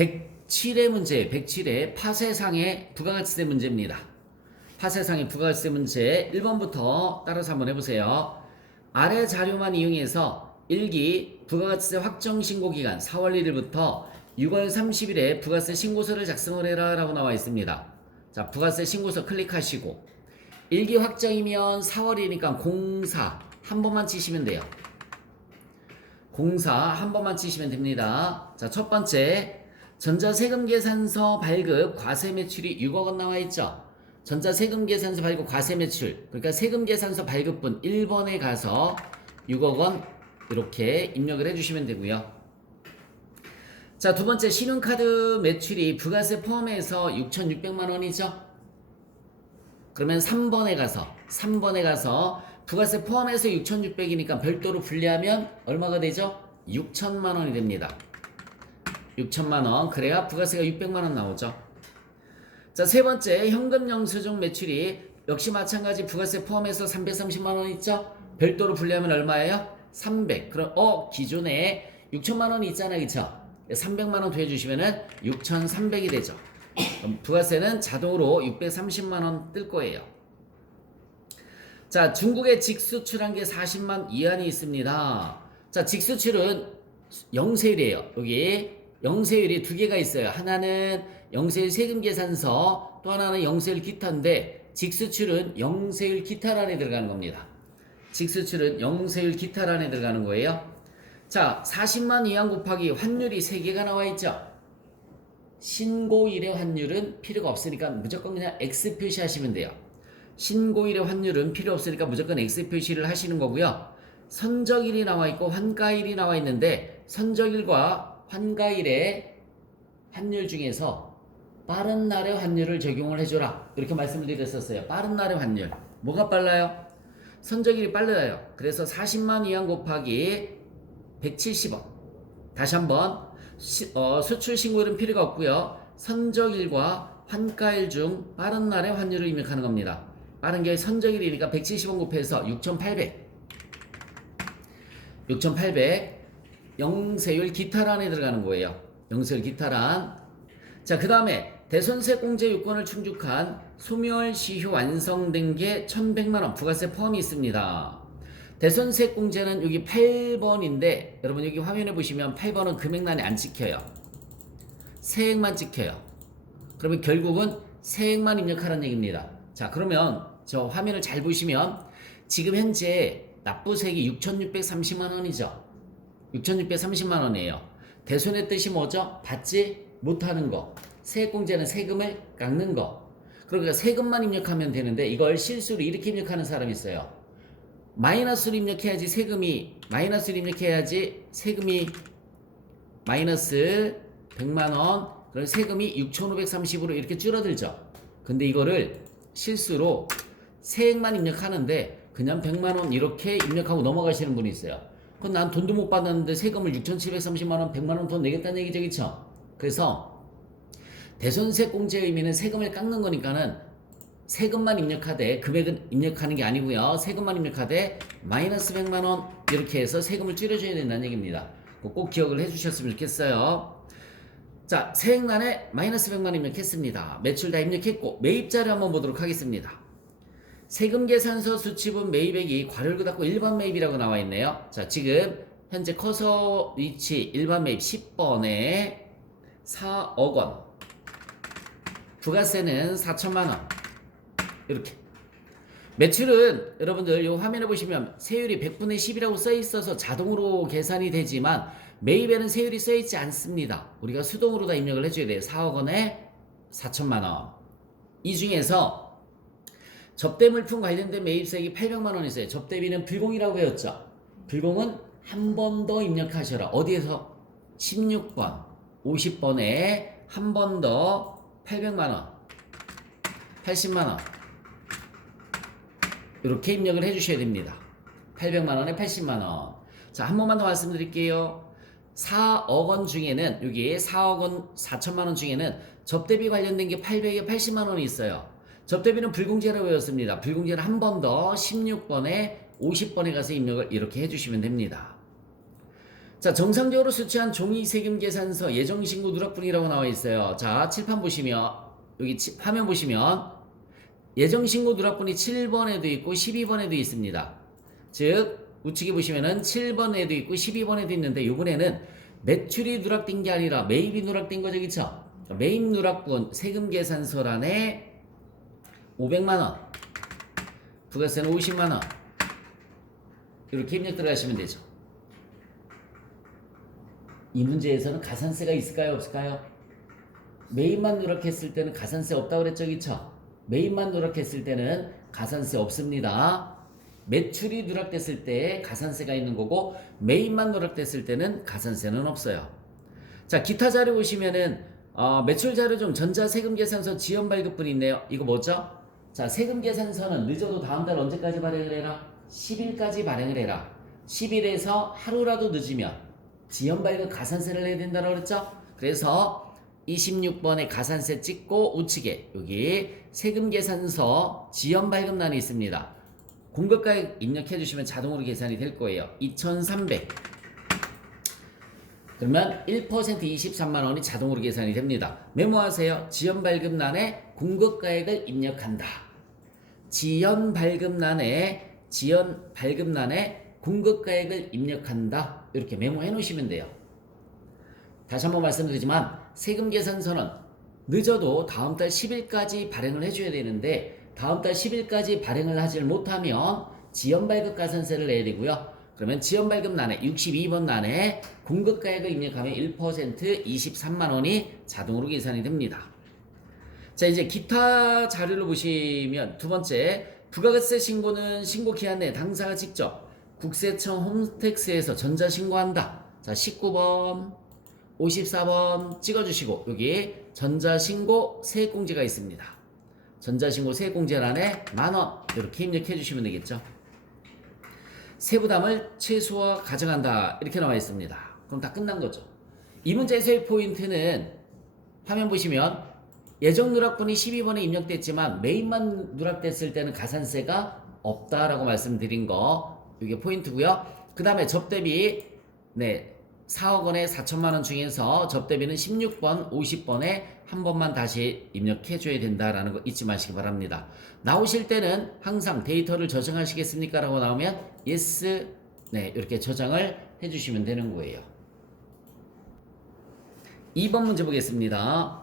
107의 문제, 107의 파쇄상의 부가가치세 문제입니다. 파쇄상의 부가가치세 문제 1번부터 따라서 한번 해보세요. 아래 자료만 이용해서 1기 부가가치세 확정 신고 기간 4월 1일부터 6월 30일에 부가세 신고서를 작성을 해라 라고 나와 있습니다. 자, 부가세 신고서 클릭하시고 1기 확정이면 4월이니까 공사 한 번만 치시면 돼요. 공사 한 번만 치시면 됩니다. 자, 첫 번째 전자세금 계산서 발급 과세 매출이 6억 원 나와 있죠. 전자세금 계산서 발급 과세 매출 그러니까 세금 계산서 발급분 1번에 가서 6억 원 이렇게 입력을 해주시면 되고요. 자, 두 번째 신용카드 매출이 부가세 포함해서 6,600만 원이죠. 그러면 3번에 가서 3번에 가서 부가세 포함해서 6,600이니까 별도로 분리하면 얼마가 되죠? 6천만 원이 됩니다. 6천만 원. 그래야 부가세가 600만 원 나오죠. 자, 세 번째 현금 영수증 매출이 역시 마찬가지 부가세 포함해서 330만 원 있죠? 별도로 분리하면 얼마예요? 300. 그럼 어, 기존에 6천만 원이 있잖아. 그쵸? 300만 원 더해 주시면은 6,300이 되죠. 부가세는 자동으로 630만 원 뜰 거예요. 자, 중국에 직수출한 게 40만 이안이 있습니다. 자, 직수출은 영세율이에요. 여기 영세율이 두 개가 있어요. 하나는 영세율 세금 계산서, 또 하나는 영세율 기타인데 직수출은 영세율 기타란에 들어가는 겁니다. 직수출은 영세율 기타란에 들어가는 거예요. 자, 40만 이안 곱하기 환율이 3개가 나와 있죠. 신고일의 환율은 필요가 없으니까 무조건 그냥 X 표시하시면 돼요. 신고일의 환율은 필요 없으니까 무조건 X 표시를 하시는 거고요. 선적일이 나와 있고 환가일이 나와 있는데 선적일과 환가일의 환율 중에서 빠른 날의 환율을 적용을 해줘라 이렇게 말씀을 드렸었어요. 빠른 날의 환율 뭐가 빨라요? 선적일이 빨라요. 그래서 40만 이안 곱하기 170원 다시 한번 시- 어, 수출 신고일은 필요가 없고요. 선적일과 환가일 중 빠른 날의 환율을 입력하는 겁니다. 빠른 게 선적일이니까 170원 곱해서 6,800. 6,800. 영세율 기타란에 들어가는 거예요. 영세율 기타란. 자, 그 다음에 대손세 공제 요건을 충족한 소멸 시효 완성된 게 1,100만원 부가세 포함이 있습니다. 대손세 공제는 여기 8번인데 여러분 여기 화면에 보시면 8번은 금액란에 안 찍혀요. 세액만 찍혀요. 그러면 결국은 세액만 입력하라는 얘기입니다. 자, 그러면 저 화면을 잘 보시면 지금 현재 납부세액이 6,630만 원이죠. 6,630만 원이에요. 대손의 뜻이 뭐죠? 받지 못하는 거. 세액공제는 세금을 깎는 거. 그러니까 세금만 입력하면 되는데 이걸 실수로 이렇게 입력하는 사람이 있어요. 마이너스를 입력해야지 세금이 마이너스를 입력해야지 세금이 마이너스 100만 원 그럼 세금이 6,530으로 이렇게 줄어들죠. 근데 이거를 실수로 세액만 입력하는데 그냥 100만 원 이렇게 입력하고 넘어가시는 분이 있어요. 그럼 난 돈도 못 받았는데 세금을 6,730만 원, 100만 원돈 내겠다는 얘기죠, 그렇죠? 그래서 대손세 공제의 의미는 세금을 깎는 거니까는 세금만 입력하되 금액은 입력하는 게 아니고요. 세금만 입력하되 마이너스 100만 원 이렇게 해서 세금을 줄여줘야 된다는 얘기입니다. 꼭 기억을 해주셨으면 좋겠어요. 자, 세액란에 마이너스 100만 원 입력했습니다. 매출 다 입력했고 매입자를 한번 보도록 하겠습니다. 세금 계산서 수치분 매입액이 괄호를 닫고 일반 매입이라고 나와 있네요. 자, 지금 현재 커서 위치 일반 매입 10번에 4억 원. 부가세는 4천만 원. 이렇게. 매출은 여러분들 이 화면에 보시면 세율이 100분의 10이라고 써 있어서 자동으로 계산이 되지만 매입에는 세율이 써 있지 않습니다. 우리가 수동으로 다 입력을 해줘야 돼요. 4억 원에 4천만 원. 이 중에서 접대 물품 관련된 매입세액이 800만 원 있어요. 접대비는 불공이라고 배웠죠. 불공은 한 번 더 입력하셔라. 어디에서? 16번, 50번에 한 번 더 800만 원, 80만 원. 이렇게 입력을 해주셔야 됩니다. 800만 원에 80만 원. 자, 한 번만 더 말씀드릴게요. 4억 원 중에는 여기 4억 원 4천만 원 중에는 접대비 관련된 게 800에 80만 원이 있어요. 접대비는 불공제라고 외웠습니다. 불공제는 한 번 더 16번에 50번에 가서 입력을 이렇게 해주시면 됩니다. 자, 정상적으로 수취한 종이 세금 계산서 예정 신고 누락분이라고 나와 있어요. 자, 칠판 보시면 여기 치- 화면 보시면 예정 신고 누락분이 7번에도 있고 12번에도 있습니다. 즉 우측에 보시면은 7번에도 있고 12번에도 있는데 이번에는 매출이 누락된 게 아니라 매입이 누락된 거죠, 그쵸? 매입 누락분 세금 계산서란에 500만 원, 부가세는 50만 원 이렇게 입력 들어가시면 되죠. 이 문제에서는 가산세가 있을까요, 없을까요? 매입만 누락했을 때는 가산세 없다고 그랬죠, 그쵸? 매입만 누락했을 때는 가산세 없습니다. 매출이 누락됐을 때 가산세가 있는 거고 매입만 누락됐을 때는 가산세는 없어요. 자 기타 자료 보시면은 어, 매출 자료 중 전자세금 계산서 지연 발급분 있네요. 이거 뭐죠? 자 세금 계산서는 늦어도 다음 달 언제까지 발행을 해라? 10일까지 발행을 해라. 10일에서 하루라도 늦으면 지연 발급 가산세를 내야 된다고 그랬죠? 그래서 26번에 가산세 찍고 우측에 여기 세금 계산서 지연 발급란이 있습니다. 공급가액 입력해 주시면 자동으로 계산이 될 거예요. 2,300. 그러면 1% 23만 원이 자동으로 계산이 됩니다. 메모하세요. 지연 발급란에 공급가액을 입력한다. 지연 발급란에 지연 발급란에 공급가액을 입력한다. 이렇게 메모해 놓으시면 돼요. 다시 한번 말씀드리지만 세금 계산서는 늦어도 다음 달 10일까지 발행을 해줘야 되는데 다음 달 10일까지 발행을 하질 못하면 지연 발급 가산세를 내야 되고요. 그러면 지연 발급란에 62번 란에 공급가액을 입력하면 1% 23만 원이 자동으로 계산이 됩니다. 자 이제 기타 자료를 보시면 두 번째 부가세 신고는 신고 기한 내 당사가 직접 국세청 홈택스에서 전자 신고한다. 자 19번 54번 찍어주시고 여기 전자신고 세액공제가 있습니다. 전자신고 세액공제란에 만원 이렇게 입력해 주시면 되겠죠. 세부 담을 최소화 가정한다 이렇게 나와 있습니다. 그럼 다 끝난 거죠. 이 문제에서의 포인트는 화면 보시면 예정 누락분이 12번에 입력됐지만 매입만 누락됐을 때는 가산세가 없다라고 말씀드린 거 이게 포인트고요. 그 다음에 접대비 네 4억 원에 4천만 원 중에서 접대비는 16번, 50번에 한 번만 다시 입력해 줘야 된다라는 거 잊지 마시기 바랍니다. 나오실 때는 항상 데이터를 저장하시겠습니까? 라고 나오면 yes, 네, 이렇게 저장을 해 주시면 되는 거예요. 2번 문제 보겠습니다.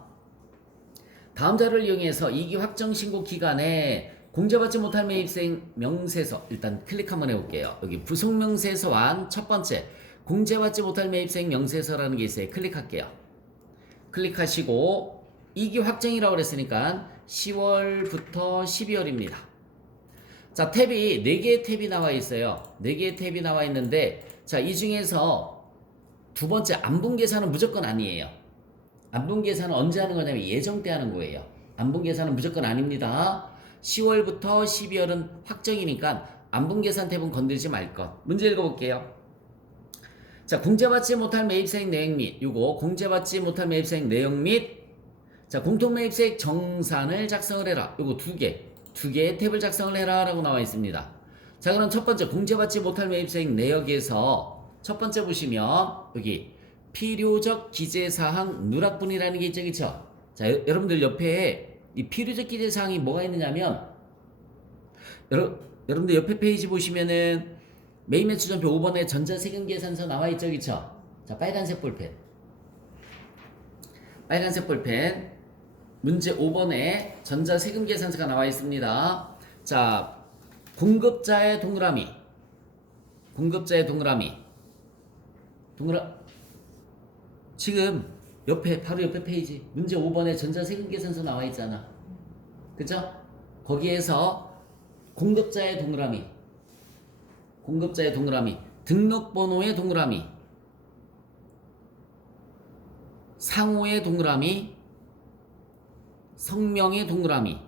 다음 자료를 이용해서 이기 확정 신고 기간에 공제받지 못할 매입생 명세서 일단 클릭 한번 해볼게요. 여기 부속 명세서와 첫 번째 공제받지 못할 매입생 명세서라는 게 있어요. 클릭할게요. 클릭하시고 이기 확정이라고 그랬으니까 10월부터 12월입니다. 자, 탭이 4개의 탭이 나와 있어요. 4개의 탭이 나와 있는데 자, 이 중에서 두 번째 안분 계산은 무조건 아니에요. 안분 계산은 언제 하는 거냐면 예정 때 하는 거예요. 안분 계산은 무조건 아닙니다. 10월부터 12월은 확정이니까 안분 계산 탭은 건들지 말 것. 문제 읽어볼게요. 자, 공제받지 못할 매입세액 내역 및 요거 공제받지 못할 매입세액 내역 및 자, 공통 매입세액 정산을 작성을 해라. 요거 두 개. 두 개의 탭을 작성을 해라 라고 나와 있습니다. 자, 그럼 첫 번째 공제받지 못할 매입세액 내역에서 첫 번째 보시면 여기 필요적 기재 사항 누락분이라는 게 있죠. 그쵸 자, 여, 여러분들 옆에 이 필요적 기재 사항이 뭐가 있느냐면 여러, 여러분들 옆에 페이지 보시면은 메인 매출전표 5번에 전자세금 계산서 나와 있죠, 그쵸? 자, 빨간색 볼펜. 빨간색 볼펜. 문제 5번에 전자세금 계산서가 나와 있습니다. 자, 공급자의 동그라미. 공급자의 동그라미. 동그라 지금 옆에 바로 옆에 페이지 문제 5번에 전자세금 계산서 나와 있잖아. 그죠? 거기에서 공급자의 동그라미 공급자의 동그라미, 등록번호의 동그라미, 상호의 동그라미, 성명의 동그라미.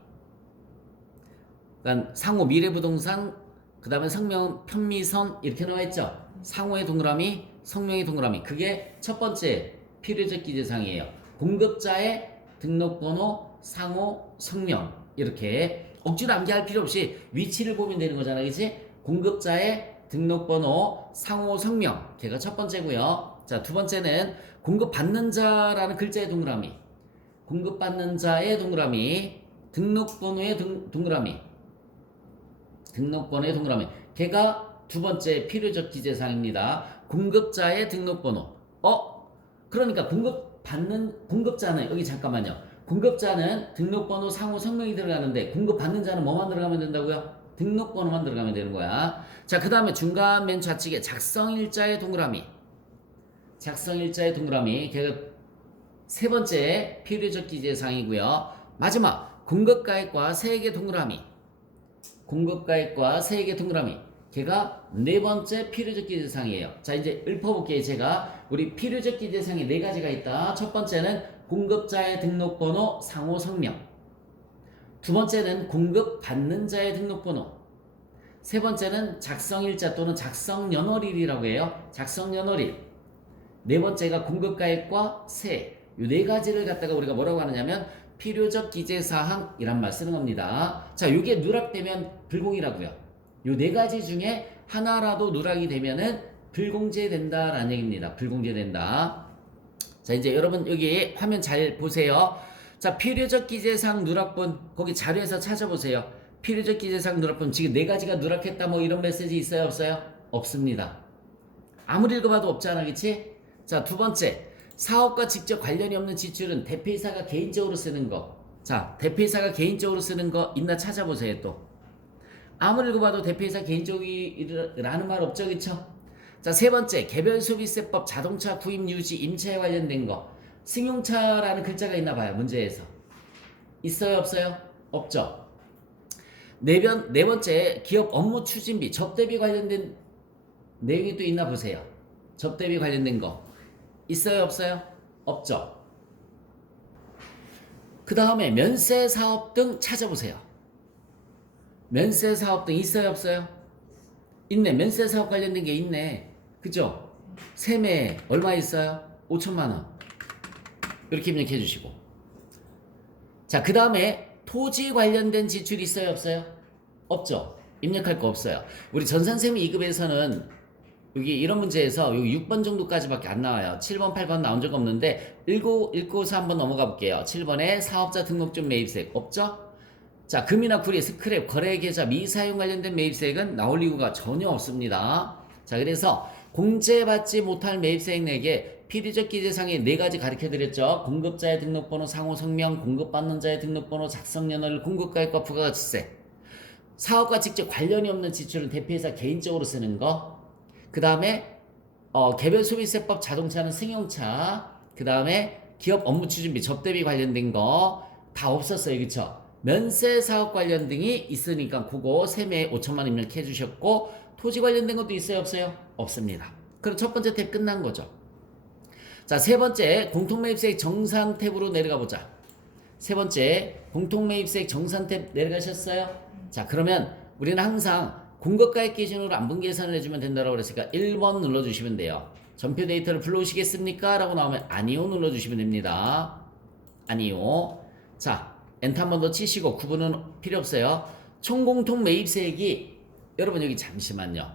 그러니까 상호 미래부동산, 그 다음에 성명 편미선 이렇게 나와 있죠. 상호의 동그라미, 성명의 동그라미. 그게 첫 번째 필요적 기재사항이에요. 공급자의 등록번호, 상호, 성명 이렇게 억지로 암기할 필요 없이 위치를 보면 되는 거잖아, 그치 공급자의 등록번호, 상호, 성명. 걔가 첫 번째고요. 자, 두 번째는 공급받는 자라는 글자의 동그라미. 공급받는 자의 동그라미. 등록번호의 등, 동그라미. 등록번호의 동그라미. 걔가 두 번째 필요적 기재사항입니다. 공급자의 등록번호. 어? 그러니까 공급받는 공급자는 여기 잠깐만요. 공급자는 등록번호 상호 성명이 들어가는데 공급받는 자는 뭐만 들어가면 된다고요? 등록번호만 들어가면 되는 거야. 자, 그 다음에 중간 맨 좌측에 작성일자의 동그라미. 작성일자의 동그라미. 걔가 세 번째 필요적 기재사항이고요. 마지막 공급가액과 세액의 동그라미. 공급가액과 세액의 동그라미. 걔가 네 번째 필요적 기재사항이에요. 자, 이제 읊어볼게요. 제가 우리 필요적 기재사항이 네 가지가 있다. 첫 번째는 공급자의 등록번호 상호 성명. 두 번째는 공급 받는 자의 등록번호. 세 번째는 작성일자 또는 작성연월일이라고 해요. 작성연월일. 네 번째가 공급가액과 세. 이 네 가지를 갖다가 우리가 뭐라고 하느냐면 필요적 기재 사항이란 말 쓰는 겁니다. 자, 이게 누락되면 불공이라고요. 요 네 가지 중에 하나라도 누락이 되면은 불공제된다라는 얘기입니다. 불공제된다. 자, 이제 여러분 여기 화면 잘 보세요. 자, 필요적 기재사항 누락분 거기 자료에서 찾아보세요. 필요적 기재사항 누락분 지금 네 가지가 누락했다 뭐 이런 메시지 있어요, 없어요? 없습니다. 아무리 읽어봐도 없잖아, 그치? 자, 두 번째. 사업과 직접 관련이 없는 지출은 대표이사가 개인적으로 쓰는 거. 자, 대표이사가 개인적으로 쓰는 거 있나 찾아보세요, 또. 아무리 읽어봐도 대표이사 개인적이라는 말 없죠, 그쵸? 자, 세 번째. 개별 소비세법 자동차 구입 유지 임차에 관련된 거. 승용차라는 글자가 있나 봐요, 문제에서. 있어요, 없어요? 없죠. 네, 번, 네 번째. 기업 업무 추진비, 접대비 관련된 내용이 또 있나 보세요. 접대비 관련된 거. 있어요, 없어요? 없죠. 그 다음에 면세 사업 등 찾아보세요. 면세 사업 등 있어요, 없어요? 있네. 면세 사업 관련된 게 있네. 그죠? 세매 얼마 있어요? 5천만 원. 이렇게 입력해 주시고. 자, 그 다음에 토지 관련된 지출 있어요, 없어요? 없죠. 입력할 거 없어요. 우리 전산세무 2급에서는 여기 이런 문제에서 여기 6번 정도까지밖에 안 나와요. 7번, 8번 나온 적 없는데 읽고 읽고서 한번 넘어가 볼게요. 7번에 사업자 등록증 매입세액 없죠? 자, 금이나 구리, 스크랩, 거래계좌, 미사용 관련된 매입세액은 나올 이유가 전혀 없습니다. 자, 그래서 공제받지 못할 매입세액 내게 필요적 기재상에 네 가지 가르쳐 드렸죠. 공급자의 등록번호, 상호 성명, 공급받는 자의 등록번호, 작성연월, 공급가액과 부가가치세. 사업과 직접 관련이 없는 지출은 대표이사 개인적으로 쓰는 거. 그 다음에 어, 개별 소비세법 자동차는 승용차. 그 다음에 기업 업무 추진비, 접대비 관련된 거 다 없었어요, 그쵸? 면세 사업 관련 등이 있으니까 그거 세매 5천만 원 입력해 주셨고 토지 관련된 것도 있어요, 없어요? 없습니다. 그럼 첫 번째 탭 끝난 거죠. 자, 세 번째 공통매입세액 정산 탭으로 내려가 보자. 세 번째 공통매입세액 정산 탭 내려가셨어요? 자, 그러면 우리는 항상 공급가액 기준으로 안분 계산을 해주면 된다고 그랬으니까 1번 눌러주시면 돼요. 전표 데이터를 불러오시겠습니까? 라고 나오면 아니요 눌러주시면 됩니다. 아니요. 자, 엔터 한 번 더 치시고 구분은 필요 없어요. 총공통 매입세액이 여러분 여기 잠시만요.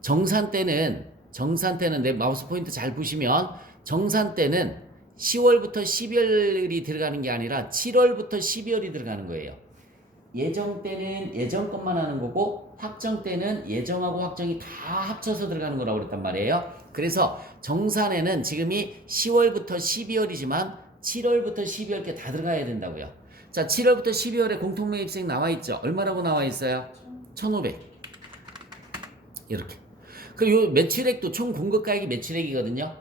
정산 때는 정산 때는 내 마우스 포인트 잘 보시면 정산 때는 10월부터 12월이 들어가는 게 아니라 7월부터 12월이 들어가는 거예요. 예정 때는 예정 것만 하는 거고 확정 때는 예정하고 확정이 다 합쳐서 들어가는 거라고 그랬단 말이에요. 그래서 정산에는 지금이 10월부터 12월이지만 7월부터 12월께 다 들어가야 된다고요. 자, 7월부터 12월에 공통매입세액 나와 있죠. 얼마라고 나와 있어요? 1,500. 이렇게. 그리고 요 매출액도 총 공급가액이 매출액이거든요.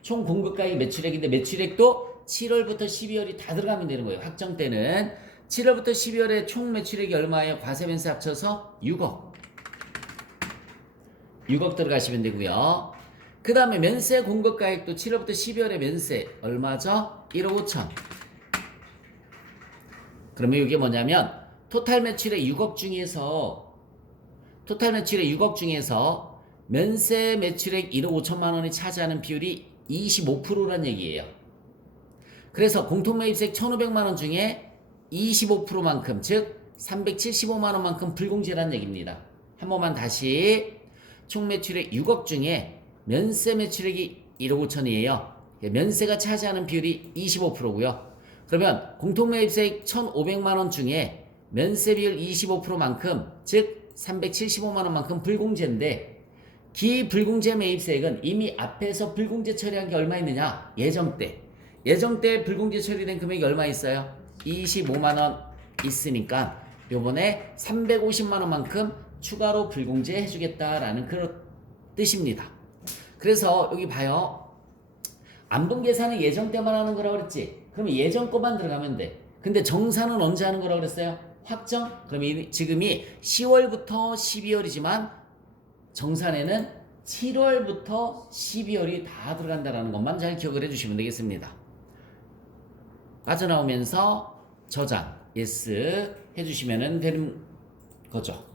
총 공급가액이 매출액인데 매출액도 7월부터 12월이 다 들어가면 되는 거예요. 확정 때는 7월부터 12월에 총 매출액이 얼마예요? 과세면세 합쳐서 6억. 6억 들어가시면 되고요. 그 다음에 면세 공급가액도 7월부터 12월에 면세 얼마죠? 1억 5천. 그러면 이게 뭐냐면 토탈 매출의 6억 중에서 토탈 매출의 6억 중에서 면세 매출액 1억 5천만 원이 차지하는 비율이 25%란 얘기예요. 그래서 공통매입세액 1,500만 원 중에 25%만큼 즉 375만 원만큼 불공제란 얘기입니다. 한 번만 다시 총 매출액 6억 중에 면세 매출액이 1억 5천이에요. 면세가 차지하는 비율이 25%고요. 그러면 공통매입세액 1,500만 원 중에 면세 비율 25%만큼 즉 375만 원만큼 불공제인데 기불공제 매입세액은 이미 앞에서 불공제 처리한 게 얼마 있느냐? 예정 때. 예정 때 불공제 처리된 금액이 얼마 있어요? 25만 원 있으니까 요번에 350만 원만큼 추가로 불공제 해주겠다라는 그런 뜻입니다. 그래서 여기 봐요. 안분 계산은 예정 때만 하는 거라고 그랬지. 그러면 예정 거만 들어가면 돼. 근데 정산은 언제 하는 거라고 그랬어요? 확정? 그럼 이, 지금이 10월부터 12월이지만 정산에는 7월부터 12월이 다 들어간다라는 것만 잘 기억을 해주시면 되겠습니다. 빠져나오면서 저장, yes 해주시면 되는 거죠.